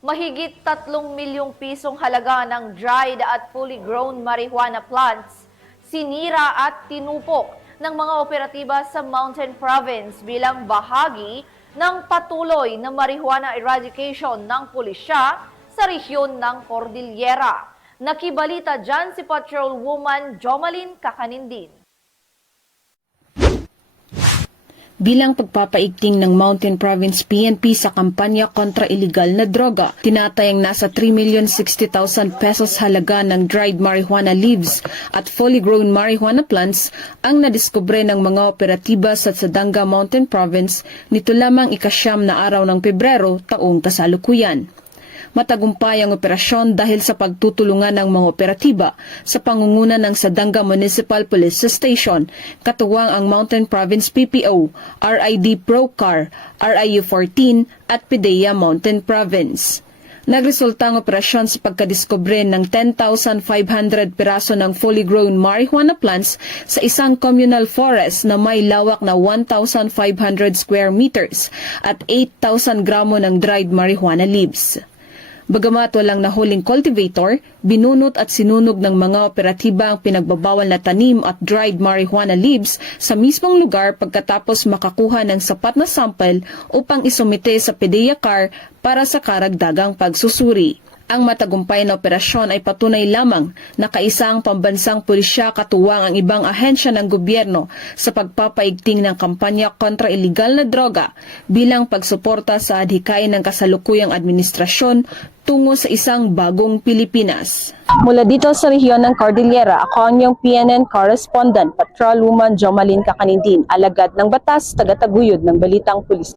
Mahigit 3 milyong pisong halaga ng dried at fully grown marijuana plants sinira at tinupok ng mga operatiba sa Mountain Province bilang bahagi ng patuloy na marijuana eradication ng pulisya sa rehiyon ng Cordillera. Nakibalita dyan si Patrolwoman Jomalyn Kakanindin. Bilang pagpapaigting ng Mountain Province PNP sa kampanya kontra iligal na droga, tinatayang nasa 3,060,000 pesos halaga ng dried marijuana leaves at fully grown marijuana plants ang nadiskubre ng mga operatiba sa Sadanga Mountain Province nito lamang ika-9 na araw ng Pebrero taong kasalukuyan. Matagumpay ang operasyon dahil sa pagtutulungan ng mga operatiba sa pangunguna ng Sadanga Municipal Police Station, katuwang ang Mountain Province PPO, RID Procar, RIU 14 at PDEA Mountain Province. Nagresulta ang operasyon sa pagkadiskubre ng 10,500 piraso ng fully grown marijuana plants sa isang communal forest na may lawak na 1,500 square meters at 8,000 gramo ng dried marijuana leaves. Bagamat walang nahuling cultivator, binunot at sinunog ng mga operatiba ang pinagbabawal na tanim at dried marijuana leaves sa mismong lugar pagkatapos makakuha ng sapat na sample upang isumite sa PDEA CAR para sa karagdagang pagsusuri. Ang matagumpay na operasyon ay patunay lamang na kaisang pambansang pulisya katuwang ang ibang ahensya ng gobyerno sa pagpapaigting ng kampanya kontra iligal na droga bilang pagsuporta sa adhikain ng kasalukuyang administrasyon tungo sa isang bagong Pilipinas. Mula dito sa rehiyon ng Cordillera, ako ang iyong PNN correspondent, Patrolwoman Jomalyn Kakanindin, alagad ng batas, tagataguyod ng Balitang Pulis.